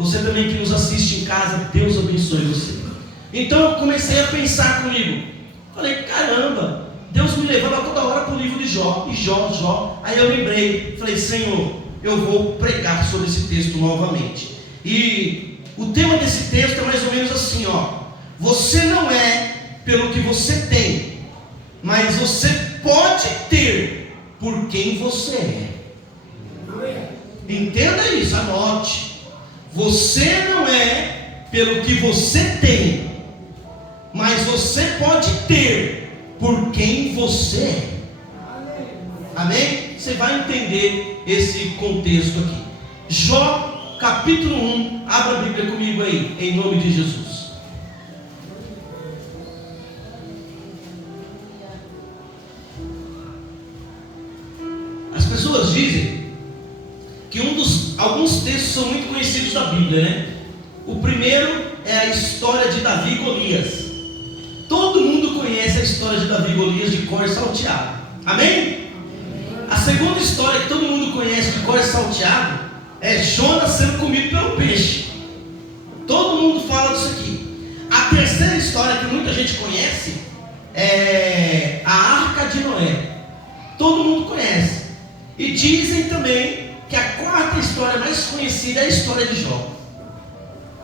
Você também que nos assiste em casa, Deus abençoe você. Então eu comecei a pensar comigo. Falei, caramba, Deus me levava toda hora para o livro de Jó, e Jó. Aí eu lembrei, falei, Senhor, eu vou pregar sobre esse texto novamente. E o tema desse texto é mais ou menos assim, ó. Você não é pelo que você tem, mas você pode ter por quem você é. Entenda isso, anote. Você não é pelo que você tem, mas você pode ter por quem você é. Amém? Você vai entender esse contexto aqui. Jó, capítulo 1. Abra a Bíblia comigo aí, em nome de Jesus. As pessoas dizem que alguns textos são muito conhecidos da Bíblia, né? O primeiro é a história de Davi e Golias. Todo mundo conhece a história de Davi e Golias de cor salteado. Amém? A segunda história que todo mundo conhece de cor salteado é Jonas sendo comido pelo peixe. Todo mundo fala disso aqui. A terceira história que muita gente conhece é a Arca de Noé. Todo mundo conhece. E dizem também que a quarta história mais conhecida é a história de Jó,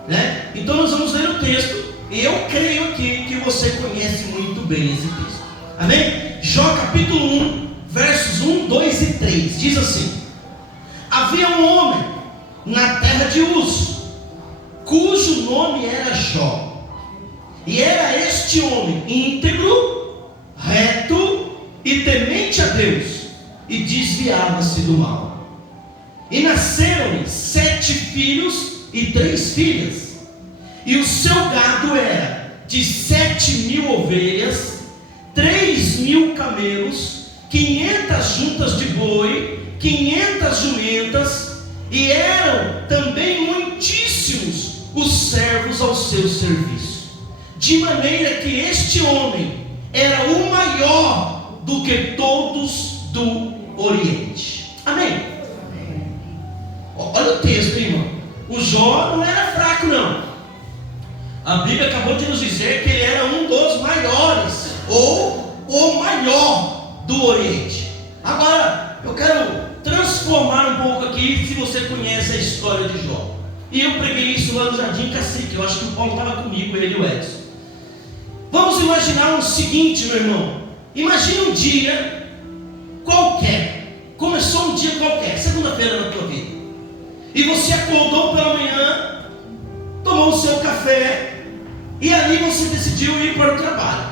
né? Então nós vamos ler o texto. E eu creio aqui que você conhece muito bem esse texto. Amém? Jó capítulo 1, versos 1, 2 e 3. Diz assim: havia um homem na terra de Uz, cujo nome era Jó. E era este homem íntegro, reto e temente a Deus, e desviava-se do mal. E nasceram-lhe 7 filhos e 3 filhas. E o seu gado era de 7.000 ovelhas, 3.000 camelos, 500 juntas de boi, 500 jumentas, e eram também muitíssimos os servos ao seu serviço. De maneira que este homem era o maior do que todos do Oriente. Amém? Olha o texto, irmão. O Jó não era fraco, não. A Bíblia acabou de nos dizer que ele era um dos maiores, ou o maior do Oriente. Agora, eu quero transformar um pouco aqui, se você conhece a história de Jó. E eu preguei isso lá no Jardim Cacique. Eu acho que o Paulo estava comigo, ele e o Edson. Vamos imaginar o seguinte, meu irmão. Imagina um dia qualquer. Começou um dia qualquer, segunda-feira na tua vida. E você acordou pela manhã, tomou o seu café, e ali você decidiu ir para o trabalho.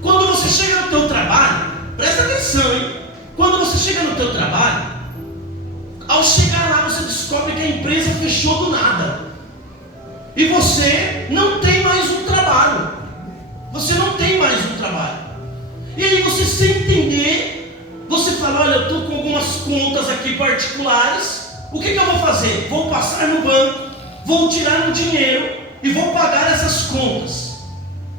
Quando você chega no teu trabalho, presta atenção, hein? Quando você chega no teu trabalho, ao chegar lá você descobre que a empresa fechou do nada. E você não tem mais um trabalho. Você não tem mais um trabalho. E aí você, sem entender, você fala, olha, eu estou com algumas contas aqui particulares. O que eu vou fazer? Vou passar no banco, vou tirar um dinheiro e vou pagar essas contas.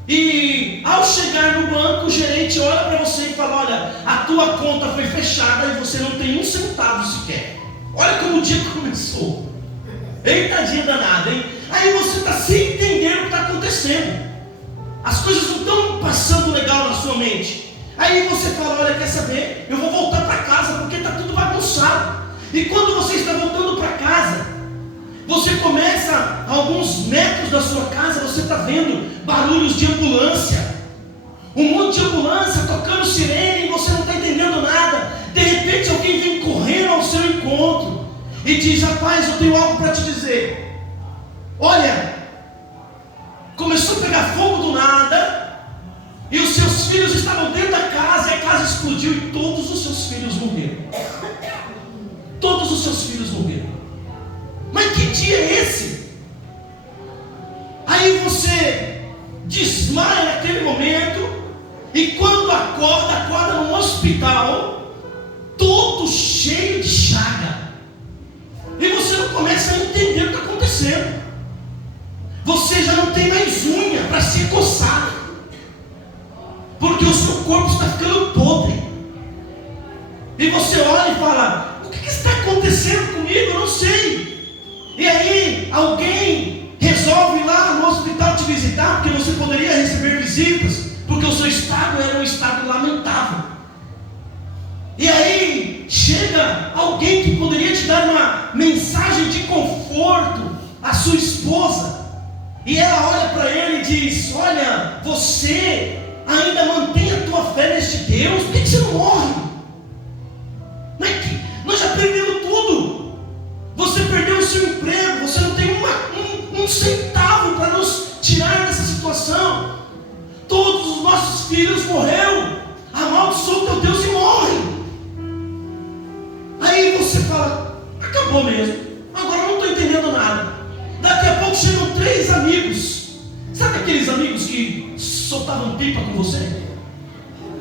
E ao chegar no banco, o gerente olha para você e fala, olha, a tua conta foi fechada e você não tem um centavo sequer. Olha como o dia começou. Eita dia danada, hein? Aí você está sem entender o que está acontecendo. As coisas não estão passando legal na sua mente. Aí você fala, olha, quer saber? Eu vou voltar para casa porque está tudo bagunçado. E quando você está voltando para casa, você começa a alguns metros da sua casa, você está vendo barulhos de ambulância, um monte de ambulância tocando sirene, e você não está entendendo nada. De repente alguém vem correndo ao seu encontro e diz, rapaz, eu tenho algo para te dizer. Olha, começou a pegar fogo do nada, e os seus filhos estavam dentro da casa, e a casa explodiu e todos os seus filhos morreram. Todos os seus filhos morreram. Mas que dia é esse? Aí você desmaia naquele momento, e quando acorda num hospital, todo cheio de chaga. E você não começa a entender o que está acontecendo. Você já não tem mais unha para se coçar, porque o seu corpo está ficando podre. E você olha e fala, o que está acontecendo comigo? Eu não sei. E aí alguém resolve ir lá no hospital te visitar, porque você poderia receber visitas, porque o seu estado era um estado lamentável. E aí chega alguém que poderia te dar uma mensagem de conforto, a sua esposa, e ela olha para ele e diz: olha, você ainda mantém a tua fé neste Deus, por que você não morre? Nós já perdemos tudo. Você perdeu o seu emprego, você não tem um centavo para nos tirar dessa situação. Todos os nossos filhos morreram. Amaldiçoa o teu Deus e morre. Aí você fala: acabou mesmo, agora eu não estou entendendo nada. Daqui a pouco chegam 3 amigos. Sabe aqueles amigos que soltavam pipa com você?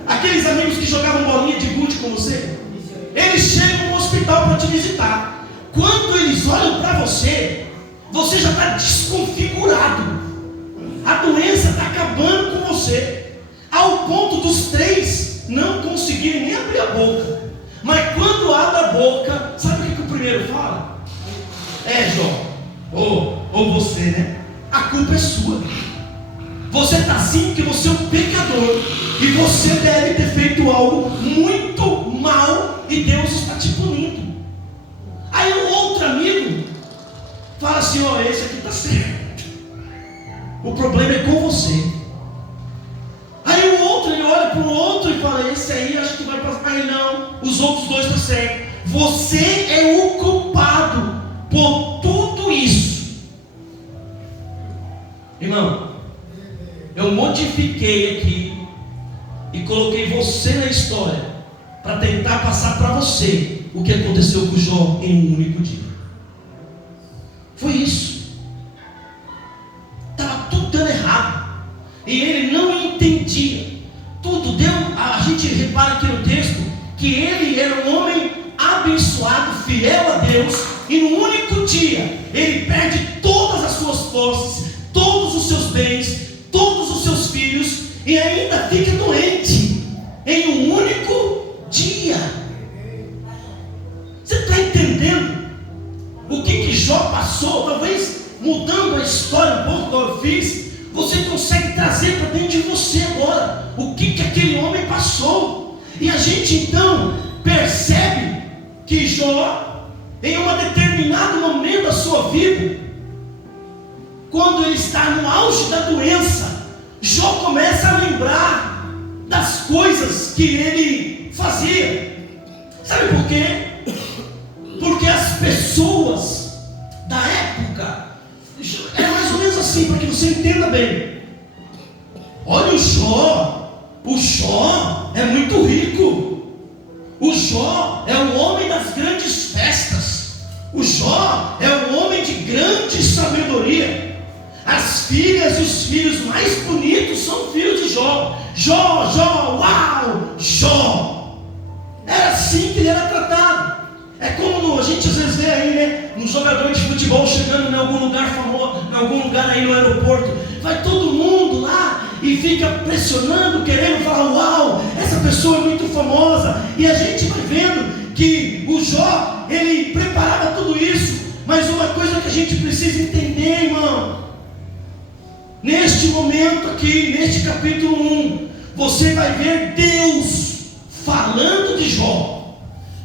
Aqueles amigos que jogavam bolinha de gude com você? Eles chegam no hospital para te visitar. Quando eles olham para você, você já está desconfigurado. A doença está acabando com você, ao ponto dos 3 não conseguirem nem abrir a boca. Mas quando abre a boca, sabe o que o primeiro fala? Jó, ou você, né? A culpa é sua. Você está assim porque você é um pecador, e você deve ter feito algo muito mal, e Deus está te punindo. Aí o outro amigo fala assim: ó, esse aqui está certo, o problema é com você. Aí o outro, ele olha para o outro e fala: esse aí acho que vai passar. Aí não, os outros 2 estão certos. Você é o culpado por tudo isso. Irmão, eu modifiquei aqui e coloquei você na história para tentar passar para você o que aconteceu com Jó em um único dia. Foi isso. Estava tudo dando errado e ele não entendia. Tudo deu. A gente repara aqui no texto que ele era um homem abençoado, fiel a Deus, e no único dia ele perde todas as suas posses, todos os seus bens, todos os seus filhos, e ainda fica doente em um único dia. Você está entendendo o que Jó passou? Talvez mudando a história um pouco, como eu fiz, você consegue trazer para dentro de você agora o que aquele homem passou. E a gente então percebe que Jó, em um determinado momento da sua vida, quando ele está no auge da doença, Jó começa a lembrar das coisas que ele fazia. Sabe por quê? Porque as pessoas da época, é mais ou menos assim, para que você entenda bem. Olha o Jó é muito rico. O Jó é o homem das grandes festas. O Jó é um homem de grande sabedoria. As filhas e os filhos mais bonitos são filhos de Jó. Jó, uau, Jó. Era assim que ele era tratado. É como a gente às vezes vê aí, né? Um jogador de futebol chegando em algum lugar famoso, em algum lugar aí no aeroporto. Vai todo mundo lá e fica pressionando, querendo falar: uau, essa pessoa é muito famosa. E a gente vai vendo que o Jó, ele preparava tudo isso. Mas uma coisa que a gente precisa entender, irmão, neste momento aqui, neste capítulo 1, você vai ver Deus falando de Jó,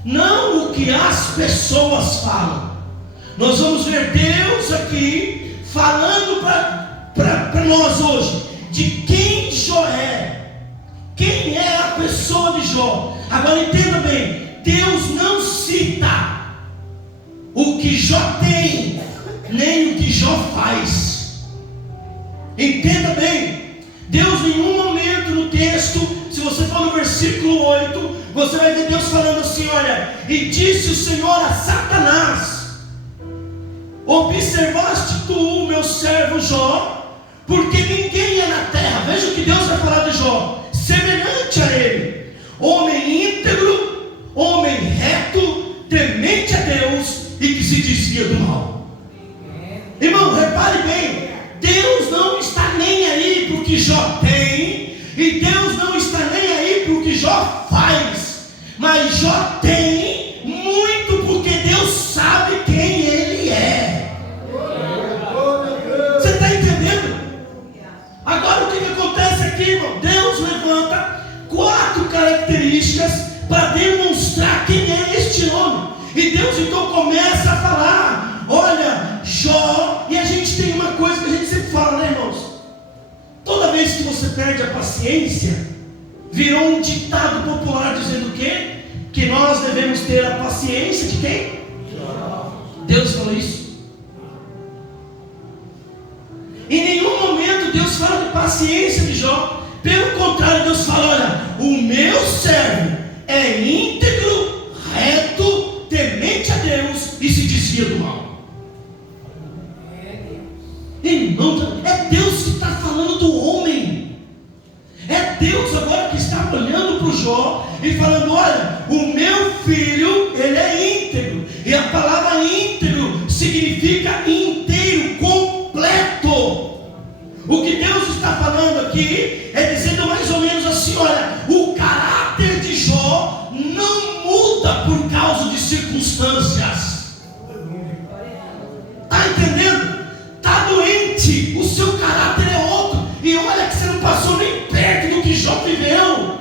não o que as pessoas falam. Nós vamos ver Deus aqui falando para nós hoje de quem Jó é, quem é a pessoa de Jó. Agora entenda bem, Deus não cita o que Jó tem, nem o que Jó faz. Entenda bem, Deus em um momento no texto, se você for no versículo 8, você vai ver Deus falando assim: olha, e disse o Senhor a Satanás: observaste tu o meu servo Jó, porque ninguém é na terra. Veja o que Deus vai falar de Jó: semelhante a ele, homem íntegro, homem reto, temente a Deus e que se desvia do mal. Irmão, repare bem, Deus não está nem aí para o que Jó tem, e Deus não está nem aí para o que Jó faz, mas Jó tem muito porque Deus sabe quem ele é. você perde a paciência, virou um ditado popular dizendo o quê? Que nós devemos ter a paciência de quem? Deus falou isso. Em nenhum momento Deus fala de paciência de Jó. Pelo contrário, Deus fala: olha, o meu servo é íntegro, reto, temente a Deus e se desvia do mal. Irmão, é Deus que está falando do homem. É Deus agora que está olhando para o Jó e falando: olha, o meu filho, ele é íntegro. E a palavra íntegro significa inteiro, completo. O que Deus está falando aqui é dizendo mais ou menos assim: olha, o caráter de Jó não muda por causa de circunstâncias. Está entendendo? Está doente, o seu caráter é outro. E olha que você não passou nem perto do que Jó viveu.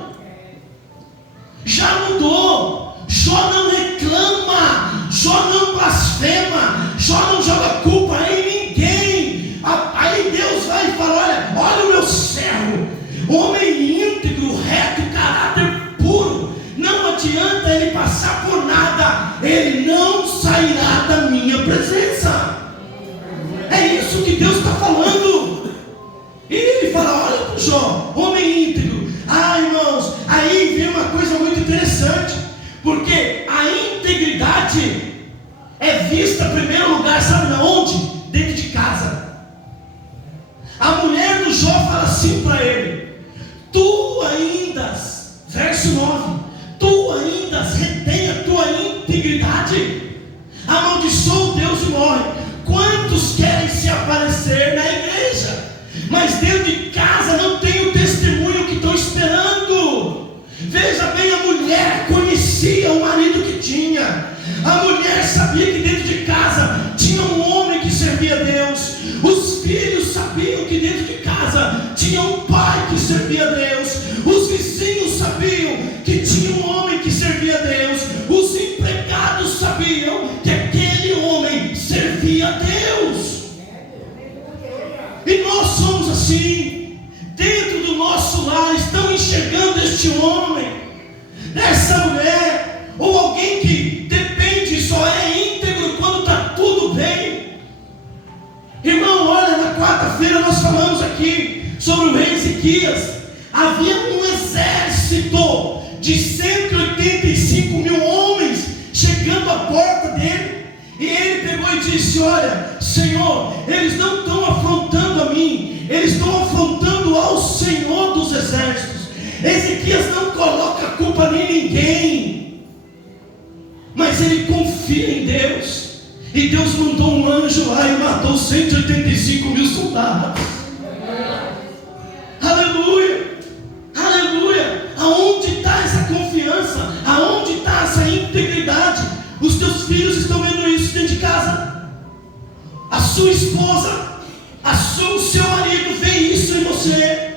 Já mudou. Jó não reclama, Jó não blasfema, Jó não joga culpa em ninguém. Aí Deus vai e fala: olha o meu servo, homem íntegro, reto, caráter puro. Não adianta ele passar por nada, ele não sairá da minha presença. É isso que Deus está falando. E ele fala: olha para o Jó, homem íntegro. Irmãos, aí vem uma coisa muito interessante, porque a integridade é vista em primeiro lugar, sabe onde? Dentro de casa. A mulher do Jó fala assim para ele: tu ainda, verso 9, tu ainda retém a tua integridade, amaldiçoa o Deus e morre. Quantos querem se aparecer na igreja, mas dentro de casa não tem o testemunho que estão esperando? Veja bem, a mulher conhecia o marido que tinha. A mulher sabia que dentro de casa tinha um homem que servia a Deus. Os filhos sabiam que dentro de casa tinha um pai que servia a Deus. Os vizinhos sabiam que tinha um homem que servia a Deus. Os empregados sabiam que aquele homem servia a Deus. E nós somos assim. Dentro do nosso lar estão enxergando este homem, essa mulher, ou alguém que depende, só é íntegro quando está tudo bem. Irmão, olha, na quarta-feira nós falamos aqui sobre o rei Ezequias. Havia um exército de 185 mil homens chegando à porta dele. E ele pegou e disse: olha, Senhor, eles não estão afrontando a mim, eles estão afrontando ao Senhor dos exércitos. Ezequias não coloca a culpa em ninguém, mas ele confia em Deus. E Deus mandou um anjo lá e matou 185 mil soldados. Aleluia, aleluia. Aonde está essa confiança? Aonde está essa integridade? Os teus filhos estão vendo isso dentro de casa. A sua esposa, o seu marido vê isso em você.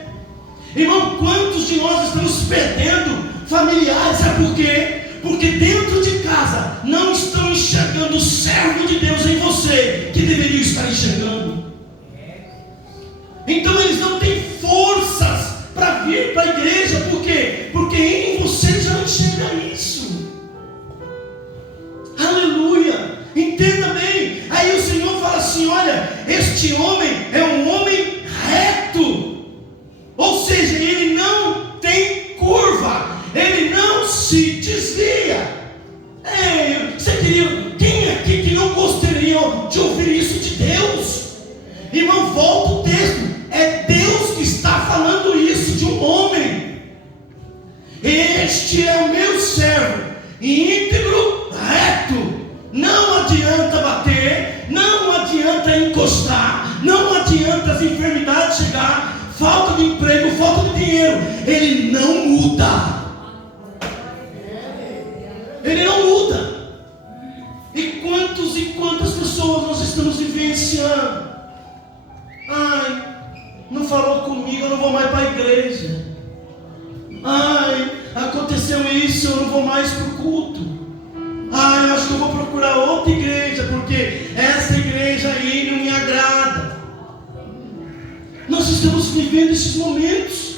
Irmão, quantos de nós estamos perdendo familiares? Sabe por quê? Porque dentro de casa não estão enxergando o servo de Deus em você, que deveria estar enxergando. Então eles não têm forças para vir para a igreja. Por quê? Porque em você já não enxerga isso. Aleluia. Entenda bem. Aí o Senhor fala assim: olha, este homem é um homem reto. Ou seja, ele não tem curva, ele não se desvia. Quem aqui que não gostaria de ouvir isso de Deus? Irmão, volta o texto. É Deus que está falando isso de um homem. Este é o meu servo, íntegro, reto. Não adianta bater, não adianta encostar, não adianta as enfermidades chegar, falta de emprego, falta de dinheiro. Ele não muda. Ele não muda. E quantas pessoas nós estamos vivenciando? Não falou comigo, eu não vou mais para a igreja. Aconteceu isso, eu não vou mais para o culto. Eu acho que eu vou procurar outra igreja, porque essa igreja aí não me agrada. Nós estamos vivendo esses momentos.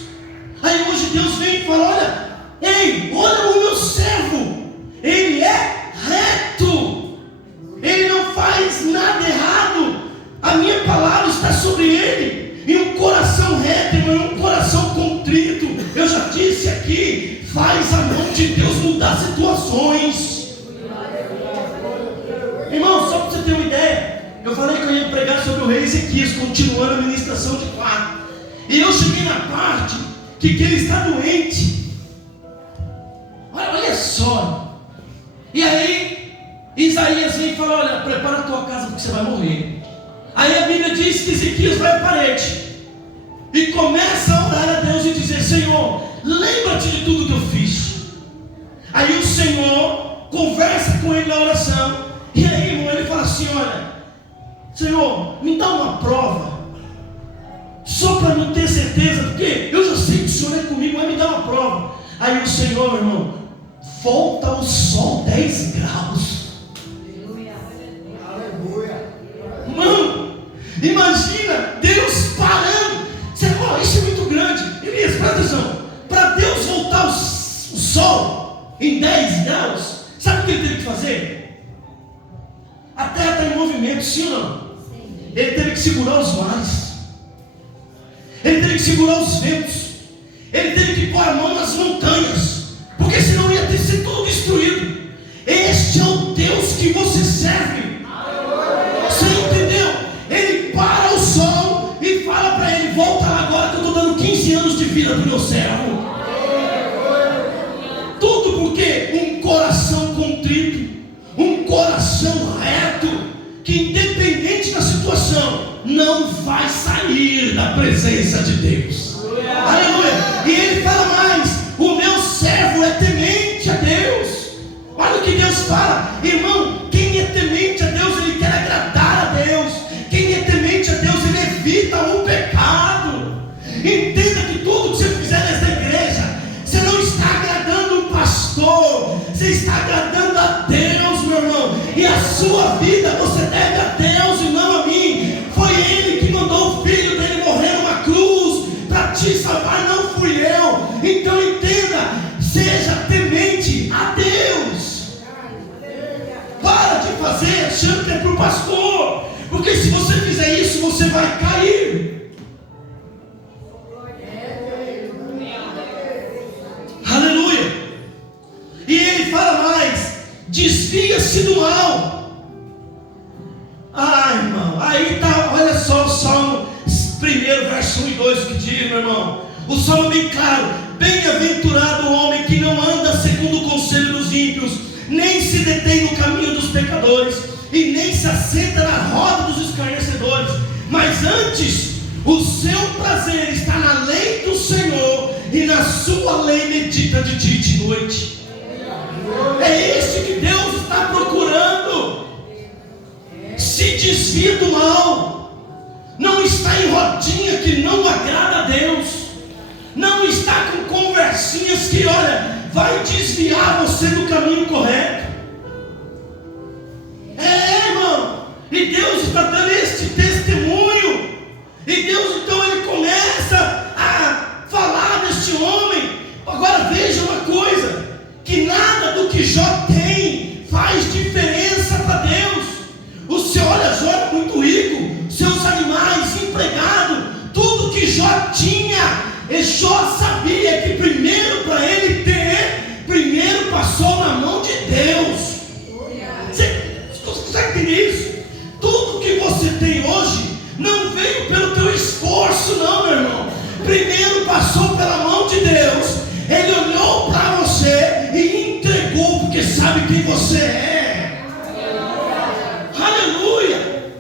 Aí hoje Deus vem e fala: olha, ei, olha o meu servo, ele é reto, ele não faz nada errado, a minha palavra está sobre ele. E um coração reto, irmão, um coração contrito, eu já disse aqui, faz a mão de Deus mudar situações. Irmão, só para você ter uma ideia, eu falei que eu ia pregar sobre o rei Ezequias, continuando a ministração de 4. E eu cheguei na parte que ele está doente. Olha só. E aí Isaías vem e fala: olha, prepara a tua casa porque você vai morrer. Aí a Bíblia diz que Ezequias vai à parede e começa a orar a Deus e dizer: Senhor, lembra-te de tudo que eu fiz. Aí o Senhor conversa com ele na oração. E aí, irmão, ele fala assim: olha, Senhor, me dá uma prova, só para não ter certeza, porque eu já sei que o Senhor é comigo, mas me dá uma prova. Aí o Senhor, irmão, volta o sol 10 graus. Irmão, imagina Deus parando. Isso é muito grande. Elias, presta atenção. Para Deus voltar o sol em 10 graus, sabe o que ele teve que fazer? A terra está em movimento, sim ou não? Sim. Ele teve que segurar os mares, ele teve que segurar os ventos, ele teve que pôr a mão nas montanhas, porque senão ia ter sido tudo destruído. Este é o Deus que você serve. Você entendeu? Ele para o sol e fala para ele: volta lá agora que eu estou dando 15 anos de vida para o meu servo. Tudo porque um coração contrito, um coração reto, que independente da situação, não vai sair da presença de Deus. Aleluia! E ele fala mais: o meu servo é temente a Deus. Olha o que Deus fala, irmão. Quem é temente a Deus, ele quer agradar a Deus. Quem é temente a Deus, ele evita o pecado. Entenda que tudo que você fizer nessa igreja, você não está agradando o pastor, você está agradando a Deus, meu irmão. E a sua vida você deve a Deus e não a mim. Foi Ele que mandou o filho dele morrer numa cruz para te salvar, não fui eu. Então entenda, seja temente a Deus. Para de fazer achando que é para o pastor, porque se você fizer isso, você vai cair. Aleluia. E ele fala mais: desvia-se do mal. Irmão, aí tá, olha só o Salmo 1, verso 1 e 2, o que diz, meu irmão. O Salmo é bem claro: bem-aventurado o homem que não anda segundo o conselho dos ímpios, nem se detém no caminho dos pecadores, e nem se assenta na roda dos escarnecedores, mas antes o seu prazer está na lei do Senhor, e na sua lei medita de dia e de noite. É isso que Deus está procurando. Se desvia do mal, não está em rodinha que não agrada a Deus, não está com conversinhas que, olha, vai desviar você do caminho correto. Irmão, e Deus está dando este testemunho. E Deus então ele começa a falar deste homem. Agora veja uma coisa, que nada do que Jó tem faz diferença para Deus. O Senhor, olha, Jó é muito rico, seus animais, empregado, tudo que Jó tinha, e Jó sabia que primeiro para ele ter, primeiro passou na mão de Deus. Você consegue entender isso? Tudo que você tem hoje não veio pelo teu esforço, não, meu irmão. Primeiro passou pela mão de Deus. Ele olhou para você e entregou, porque sabe quem você é. Aleluia.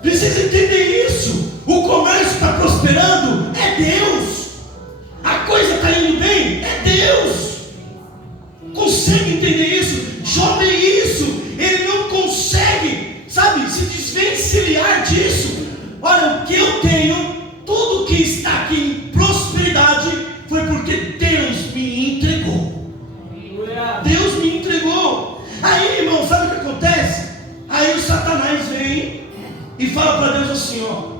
Precisa entender isso. O comércio está prosperando, é Deus. A coisa está indo bem, é Deus. Consegue entender isso? Jó vê isso. Ele não consegue, sabe, se desvencilhar disso. Olha, o que eu tenho, tudo que está aqui em prosperidade, foi porque Deus me entregou. Deus me entregou. Aí, irmão, sabe o que acontece? Aí o Satanás vem e fala para Deus assim: ó,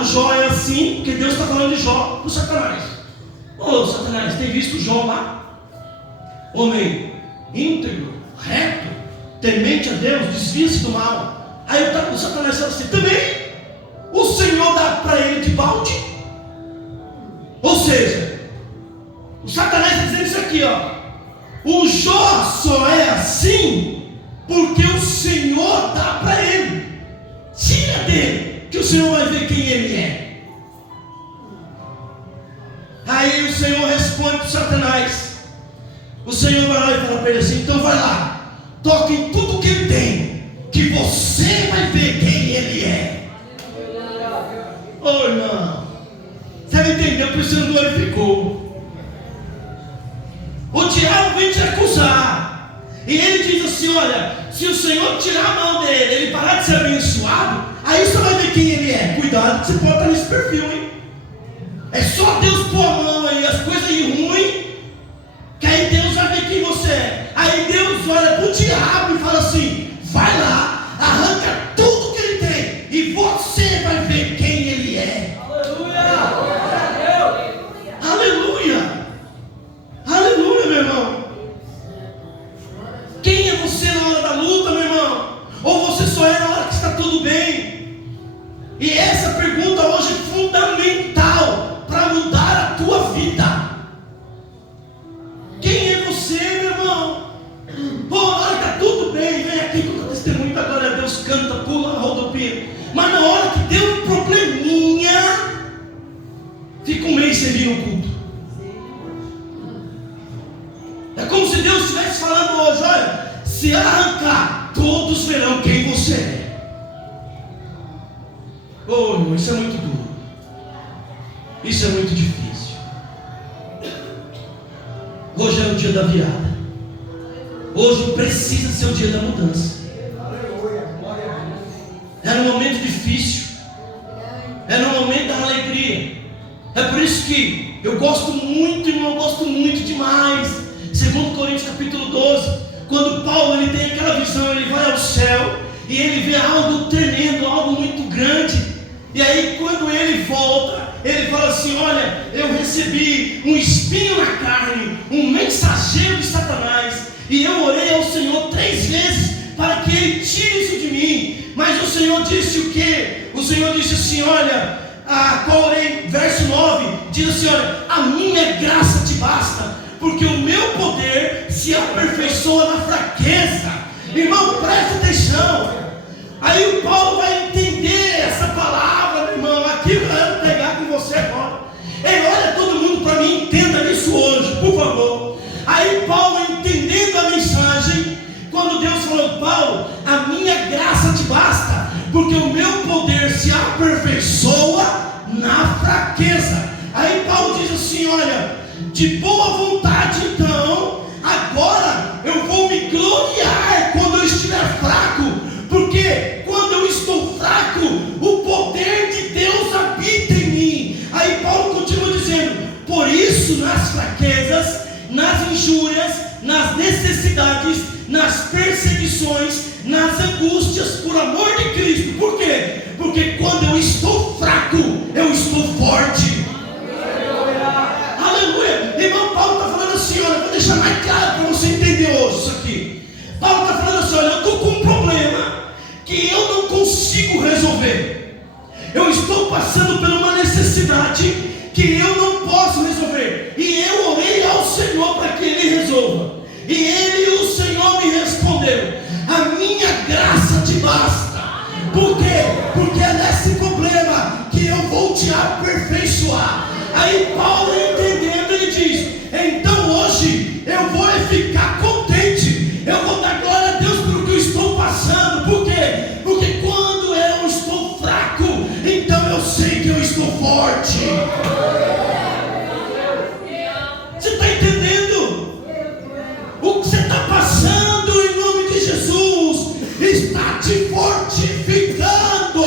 o Jó é assim, porque Deus está falando de Jó para o Satanás. Ô Satanás, tem visto o Jó lá? Homem íntegro, reto, temente a Deus, desvia-se do mal. Aí o Satanás fala assim: também o Senhor dá para ele de balde? Ou seja, o Satanás está dizendo isso aqui, ó: o Jó só é assim porque o Senhor dá para ele. Tira dele, que o Senhor vai ver quem ele é. Aí o Senhor responde para o Satanás. O Senhor vai lá e fala para ele assim: então vai lá, toque em tudo que ele tem, que você vai ver quem ele é. Oh irmão, você não entendeu porque você não glorificou. O diabo vem te acusar, e ele diz assim: olha, se o Senhor tirar a mão dele, ele parar de ser abençoado, aí você vai ver quem ele é. Cuidado que você pode estar nesse perfil, hein? É só Deus pôr a mão aí, as coisas ruins, que aí Deus vai ver quem você é. Aí Deus olha para o diabo e fala assim: vai lá, arranca tudo que ele tem, e você vai ver quem ele é. Aleluia! Aleluia! Aleluia, meu irmão. Quem é você na hora da luta, meu irmão? Ou você só é na hora que está tudo bem? E essa pergunta hoje é fundamental para mudar a tua vida. Quem é você, meu irmão? Pô, na hora que está tudo bem, vem aqui com o testemunho da glória a Deus, canta, pula na rodopia. Mas na hora que deu um probleminha, fica um mês sem vir no culto. É como se Deus estivesse falando hoje: olha, se arrancar, todos verão quem você é. Oh, irmão, isso é muito duro. Isso é muito difícil. Hoje é o dia da virada. Hoje precisa ser o dia da mudança. É no momento difícil, é no momento da alegria. É por isso que eu gosto muito, irmão, eu gosto muito demais. 2 Coríntios capítulo 12, quando Paulo ele tem aquela visão, ele vai ao céu e ele vê algo tremendo, algo muito grande. E aí quando ele volta, ele fala assim: olha, eu recebi um espinho na carne, um mensageiro de Satanás, e eu orei ao Senhor 3 vezes para que ele tire isso de mim. Mas o Senhor disse o quê? O Senhor disse assim: olha, qual orei? Verso 9, diz assim: olha, a minha graça te basta, porque o meu poder se aperfeiçoa na fraqueza. Irmão, presta atenção. Aí o Paulo vai entender essa palavra, meu irmão, aqui eu quero pegar com você agora. Ei, olha todo mundo para mim, entenda isso hoje, por favor. Aí Paulo, entendendo a mensagem, quando Deus falou: Paulo, a minha graça te basta, porque o meu poder se aperfeiçoa na fraqueza. Aí Paulo diz assim: olha, de boa vontade então, agora eu vou me gloriar quando eu estiver fraco, porque quando eu estou fraco, o poder de Deus habita em mim. Aí Paulo continua dizendo: por isso nas fraquezas, nas injúrias, nas necessidades, nas perseguições, nas angústias, por amor de Cristo. Por quê? Porque quando eu estou fraco, eu estou forte. Aleluia. Irmão, Paulo está falando assim: olha, vou deixar mais claro para você entender hoje isso aqui. Paulo está falando assim: olha, eu estou com um problema que eu não consigo resolver. Eu estou passando por uma necessidade que eu não posso resolver, e eu orei ao Senhor para que Ele resolva, e o Senhor me respondeu: a minha graça te basta. Por quê? Porque é nesse problema que eu vou te aperfeiçoar. Aí Paulo, entendendo, ele diz: então hoje eu vou ficar contente, eu vou dar glória a Deus pelo que eu estou passando. Por quê? Porque quando eu estou fraco, então eu sei que eu estou forte. Você está entendendo? O que você está passando, em nome de Jesus, está te fortificando.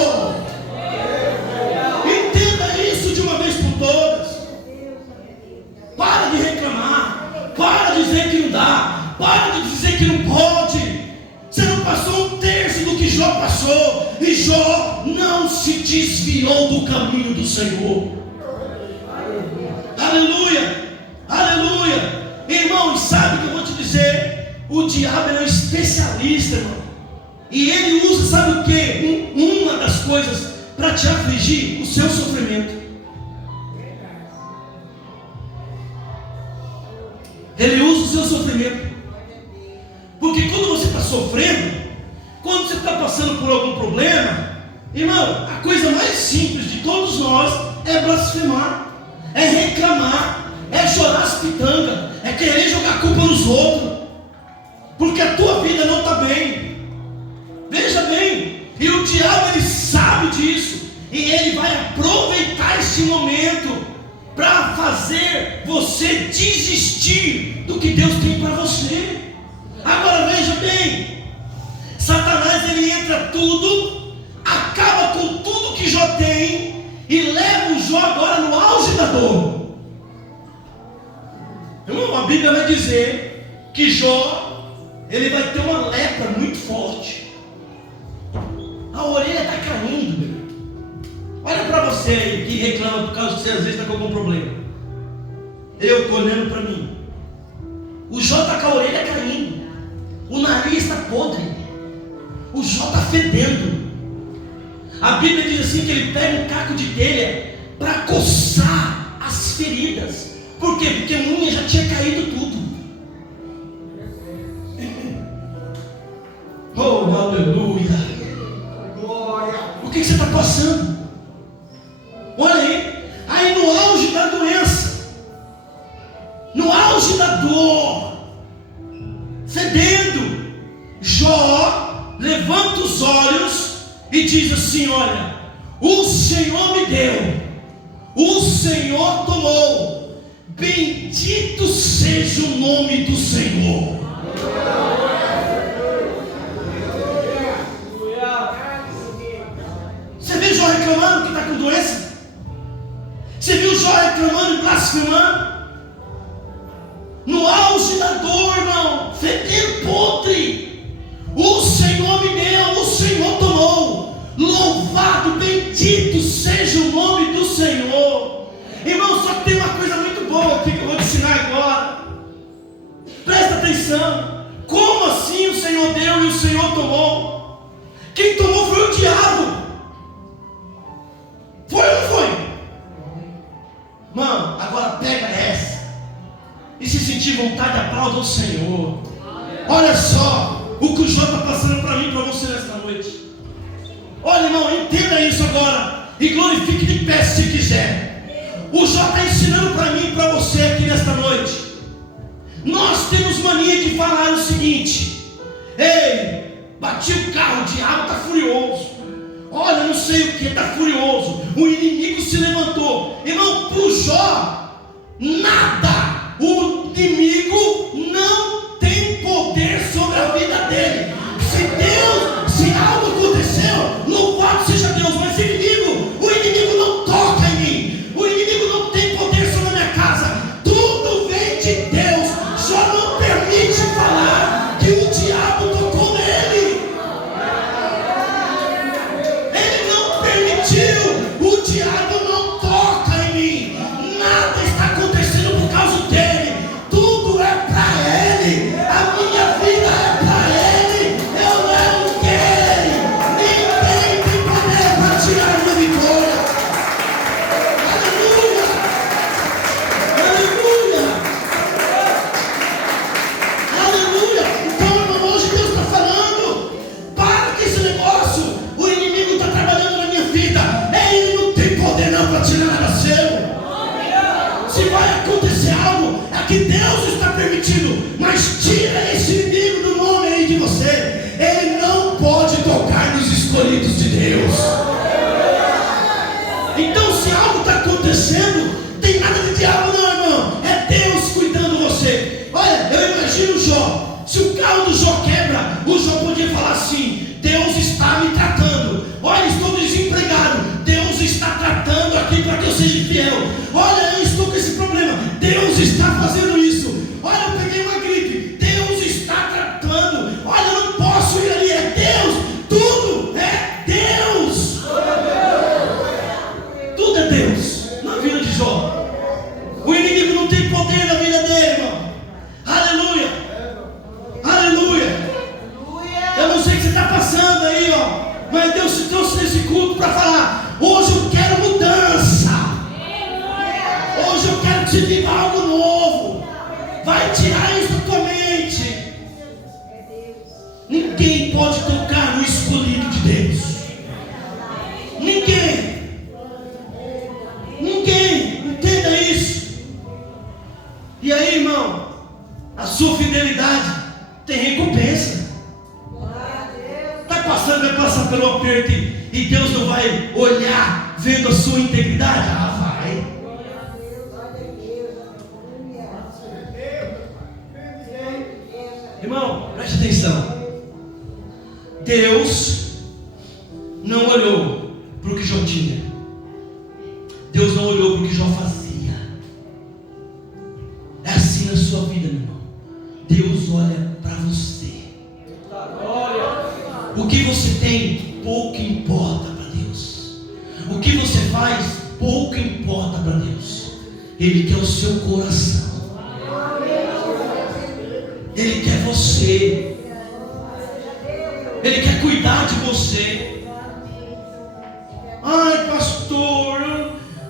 Entenda isso de uma vez por todas. passou, e Jó não se desviou do caminho do Senhor. Aleluia, aleluia. Irmão, sabe o que eu vou te dizer? O diabo é um especialista, irmão. E ele usa, sabe o que? Uma das coisas para te afligir, o seu sofrimento. Ele usa o seu sofrimento. Porque quando você está sofrendo, quando você está passando por algum problema, irmão, a coisa mais simples de todos nós é blasfemar, é reclamar, é chorar as pitangas, é querer jogar a culpa nos outros, porque a tua vida não está bem. Veja bem, e o diabo ele sabe disso, e ele vai aproveitar esse momento para fazer você desistir do que Deus tem para você. Agora veja bem, Satanás ele entra tudo, acaba com tudo que Jó tem e leva o Jó agora no auge da dor. Irmão, a Bíblia vai dizer que Jó ele vai ter uma lepra muito forte. A orelha está caindo, meu. Olha para você aí que reclama por causa que você às vezes está com algum problema. Eu estou olhando para mim. O Jó está com a orelha caindo. O nariz está podre. O Jó está fedendo. A Bíblia diz assim que ele pega um caco de telha para coçar as feridas. Por quê? Porque a unha já tinha caído tudo. Oh, aleluia. O que você está passando? Olha aí no auge da doença, no auge da dor, fedendo, Jó levanta os olhos e diz assim: olha, o Senhor me deu, o Senhor tomou, bendito seja o nome do Senhor. Você vê Jó reclamando que está com doença? Você viu Jó reclamando e blasfemando? No auge da dor, irmão, fedendo podre. O Senhor me deu, o Senhor tomou. Louvado, bendito seja o nome do Senhor. Irmão, só que tem uma coisa muito boa aqui que eu vou te ensinar agora. Presta atenção. Como assim o Senhor deu e o Senhor tomou? Quem tomou foi o diabo. Foi ou não foi? Mano, agora pega essa e se sentir vontade, aplauda o Senhor. Olha só o que o Jó está passando para mim e para você nesta noite. Olha, irmão, entenda isso agora e glorifique de pé se quiser. O Jó está ensinando para mim e para você aqui nesta noite. Nós temos mania de falar o seguinte: ei, bati o carro, o diabo está furioso. Olha, não sei o que, está furioso. O inimigo se levantou. Irmão, para o Jó, nada. O inimigo não tem poder sobre a vida dele. Se algo aconteceu, louvado seja Deus. Mas o inimigo não toca em mim. O inimigo não tem poder sobre a minha casa. Tudo vem de Deus. Jó não permite falar que o diabo tocou nele. O diabo não toca em mim. Nada está acontecendo por causa dele. Tudo é para ele. A minha vida é para ele. Eu levo dele. Ninguém tem poder para tirar minha vitória. Aleluia. Aleluia. Aleluia. Então, irmão, hoje Deus está falando: para com esse negócio. O inimigo está trabalhando na minha vida. Ele não tem poder não para tirar nada seu. Se vai acontecer algo, é que Deus está permitindo. Mas tira esse inimigo do nome aí de você. Ele não pode tocar nos escolhidos de Deus. Então, se algo está acontecendo, tem nada de diabo não, irmão. É Deus cuidando de você. Olha, eu imagino o Jó. Se o carro do Jó quebra, o Jó podia falar assim: Deus está me tratando. Olha, estou desempregado. Deus está tratando aqui para que eu seja fiel. Olha, eu estou com esse problema. Deus está fazendo isso. Olha, eu peguei uma gripe. Deus está tratando. Olha, eu não posso ir ali. É Deus. Tudo é Deus te trouxe nesse culto para falar: hoje eu quero mudança, hoje eu quero te dizer algo novo. Vai tirar isso da tua mente. Ninguém pode tocar no escolhido de Deus. Ninguém. Entenda isso. E aí, irmão, a sua fidelidade tem recompensa. Está passando, vai passar pelo aperto e Deus não vai olhar vendo a sua integridade? Ah, vai. Irmão, preste atenção. Deus não olhou para o que Jó tinha. Deus não olhou para o que Jó fazia. É assim na sua vida, meu irmão. Deus olha para você. O que você tem, pouco importa para Deus. O que você faz, pouco importa para Deus. Ele quer o seu coração. Ele quer você. Ele quer cuidar de você. Ai, pastor,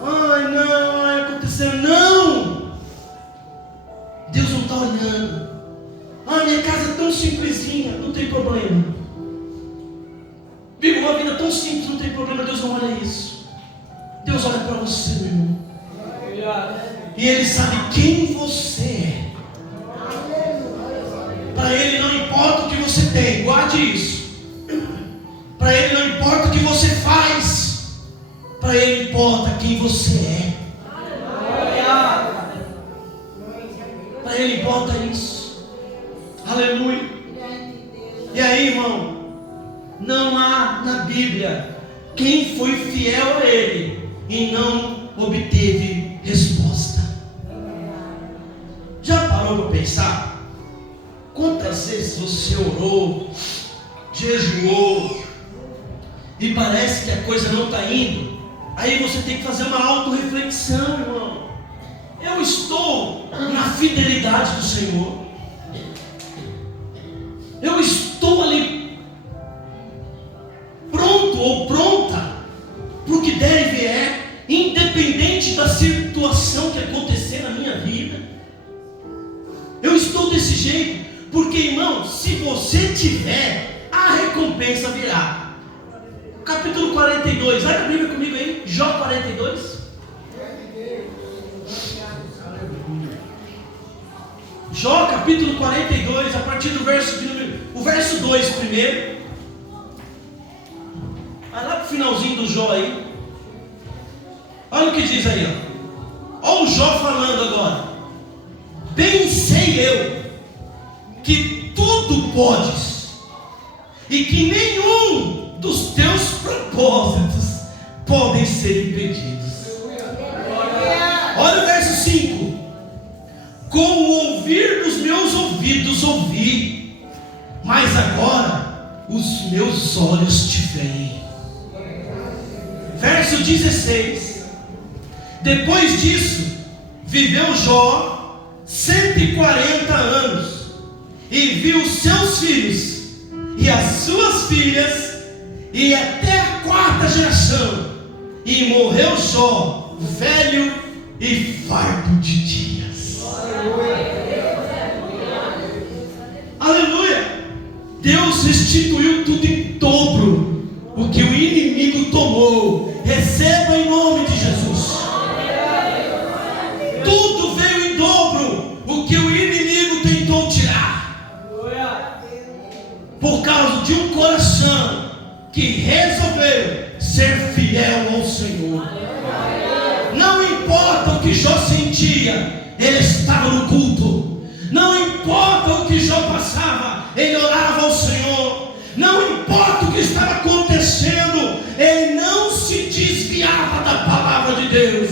ai não, ai, aconteceu. Não, Deus não está olhando. Ah, minha casa é tão simplesinha, não tem problema. Vivo uma vida tão simples, não tem problema. Deus não olha isso. Deus olha para você, meu irmão. E Ele sabe quem você é. Para Ele não importa o que você tem, guarde isso. Para Ele não importa o que você faz, para Ele importa quem você é. Para Ele importa isso. Aleluia. E aí, irmão, não há na Bíblia quem foi fiel a Ele e não obteve resposta. Já parou para pensar? Quantas vezes você orou, jejuou, e parece que a coisa não está indo? Aí você tem que fazer uma autorreflexão, irmão. Eu estou na fidelidade do Senhor? Eu estou ali pronto ou pronta para o que der e vier, independente da situação que acontecer na minha vida? Eu estou desse jeito, porque, irmão, se você tiver, a recompensa virá. Capítulo 42, vai na Bíblia comigo aí, Jó 42. Jó capítulo 42, a partir do verso de número, o verso 2 primeiro. Vai lá pro finalzinho do Jó aí. Olha o que diz aí, ó. Olha o Jó falando agora. Bem sei eu que tudo podes, e que nenhum dos teus propósitos podem ser impedidos. Olha o verso 5. Com o ouvir dos meus ouvidos ouvi, mas agora os meus olhos te veem. Verso 16. Depois disso, viveu Jó 140 anos, e viu seus filhos e as suas filhas, e até a quarta geração, e morreu Jó velho e farto de dias. Aleluia! Deus restituiu tudo em dobro o que o inimigo tomou. Receba em nome de Jesus. Tudo veio em dobro o que o inimigo tentou tirar, por causa de um coração que resolveu ser fiel ao Senhor. Não importa o que Jó sentia, ele estava no culto. Não importa o que Jó passava, ele orava ao Senhor. Não importa o que estava acontecendo, ele não se desviava da palavra de Deus.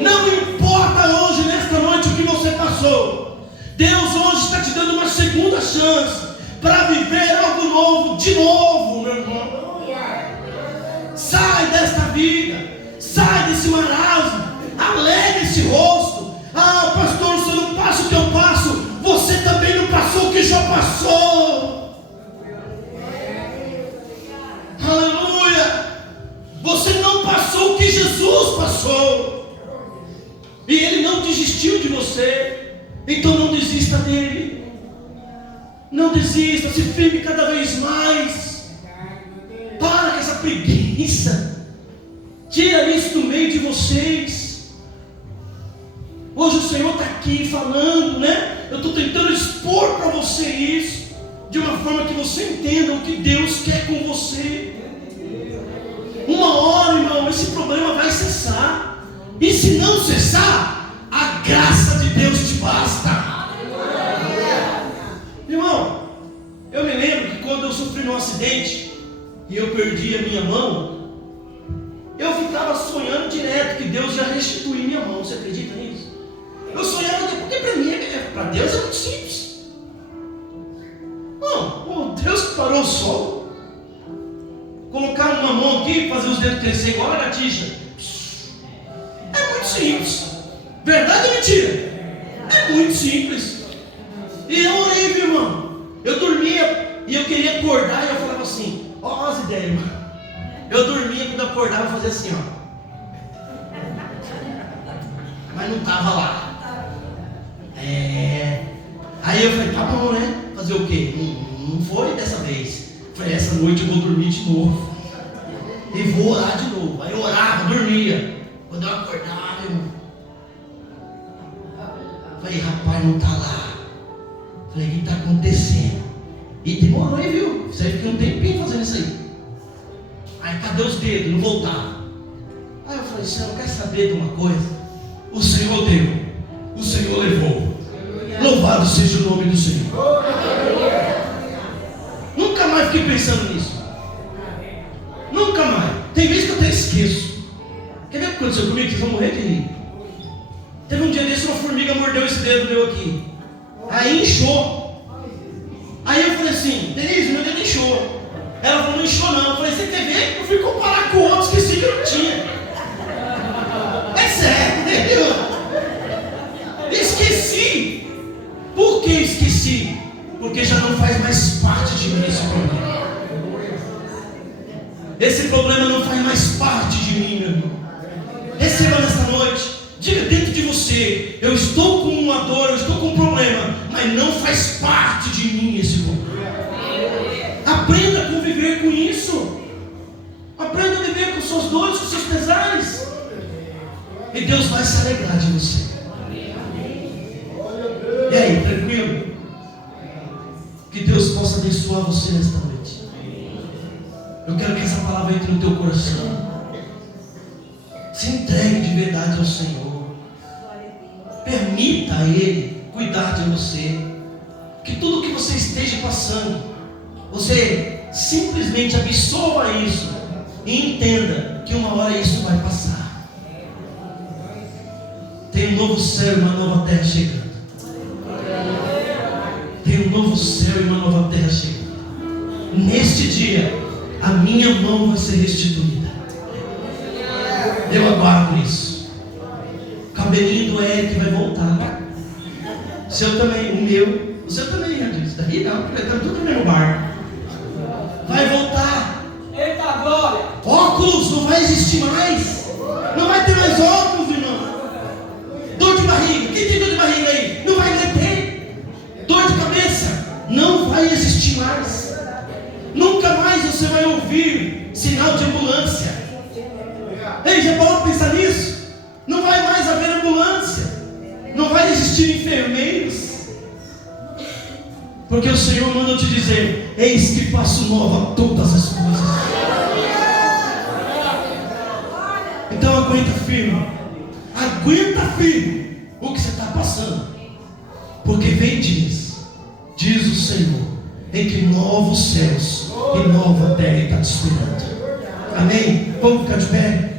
Não importa hoje, nesta noite, o que você passou. Deus hoje está te dando uma segunda chance para viver algo novo, de novo, meu irmão. Sai desta vida, sai desse marasmo, alegre esse rosto. Ah, pastor, você não passa o que eu passo, você também não passou o que já passou. Aleluia. Jesus passou. E Ele não desistiu de você. Então não desista dele. Não desista, se firme cada vez mais. Para com essa preguiça. Tira isso do meio de vocês. Hoje o Senhor está aqui falando, né? Eu estou tentando expor para você isso, de uma forma que você entenda o que Deus quer com você. Uma hora, irmão, esse problema vai cessar. E se não cessar, a graça de Deus te basta. Irmão, eu me lembro que quando eu sofri num acidente e eu perdi a minha mão, eu ficava sonhando direto que Deus ia restituir minha mão. Você acredita nisso? Eu sonhava, porque para Deus é muito simples. Não, Deus que parou o sol, colocar uma mão aqui e fazer os dedos crescer igual a lagartixa. É muito simples. Verdade ou mentira? É muito simples. E eu orei, meu irmão. Eu dormia e eu queria acordar e eu falava assim, ó as ideias, irmão. Eu dormia, quando eu acordava eu fazia assim, ó. Mas não estava lá. Aí eu falei, tá bom, né? Fazer o quê? Não foi dessa vez. Eu falei, essa noite eu vou dormir de novo. E vou orar de novo. Aí eu orava, dormia. Quando eu acordava, eu falei, rapaz, não tá lá. Falei, o que está acontecendo? E demorou aí, viu? Você fica um tempinho fazendo isso aí. Aí cadê os dedos? Não voltava. Aí eu falei, Senhor, quer saber de uma coisa? O Senhor deu, o Senhor levou. Louvado seja o nome do Senhor. Nunca mais fiquei pensando nisso. Nunca mais. Tem vezes que eu até esqueço. Quer ver o que aconteceu comigo? Vocês vão morrer de rir. Teve um dia desse, uma formiga mordeu esse dedo meu aqui. Aí inchou. Aí eu falei assim, Denise, meu dedo inchou. Ela falou, não inchou não. Eu falei, você quer ver? Eu fui comparar com outros, esqueci que eu não tinha. É sério, entendeu? Esqueci. Por que esqueci? Porque já não faz mais parte de mim esse problema. Esse problema não faz mais parte de mim, meu irmão. Receba nesta noite. Diga dentro de você, eu estou com uma dor, eu estou com um problema, mas não faz parte de mim esse problema. Aprenda a conviver com isso. Aprenda a viver com suas dores, com seus pesares. E Deus vai se alegrar de você. E aí, tranquilo? Que Deus possa abençoar você nesta noite. Eu quero que essa palavra entre no teu coração. Se entregue de verdade ao Senhor. Permita a Ele cuidar de você. Que tudo que você esteja passando, você simplesmente absorva isso e entenda que uma hora isso vai passar. Tem um novo céu e uma nova terra chegando. Tem um novo céu e uma nova terra chegando. Neste dia, a minha mão vai ser restituída. Eu aguardo isso. O cabelinho do Eric vai voltar. O seu também, o meu. O seu também, já disse. Daí não, porque está tudo no mesmo barco. Vai voltar. Eita glória! Óculos não vai existir mais. Não vai ter mais óculos, irmão. Dor de barriga. Quem tem dor de barriga aí? Não vai ter. Dor de cabeça. Não vai existir mais. Nunca mais você vai ouvir sinal de ambulância. Ei, já parou para pensar nisso? Não vai mais haver ambulância. Não vai existir enfermeiros. Porque o Senhor manda te dizer: eis que faço nova todas as coisas. Então aguenta firme. Aguenta firme o que você está passando. Porque vem diz o Senhor, em que novos céus e nova terra está te esperando. Amém? Vamos ficar de pé.